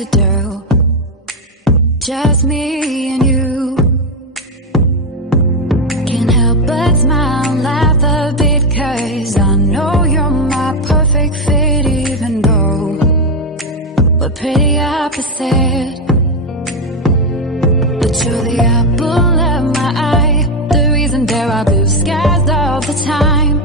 to do, just me and you. Can't help but smile and laugh a bit, 'cause I know you're my perfect fit, even though we're pretty opposite. But you're the apple of my eye, the reason there are blue skies all the time.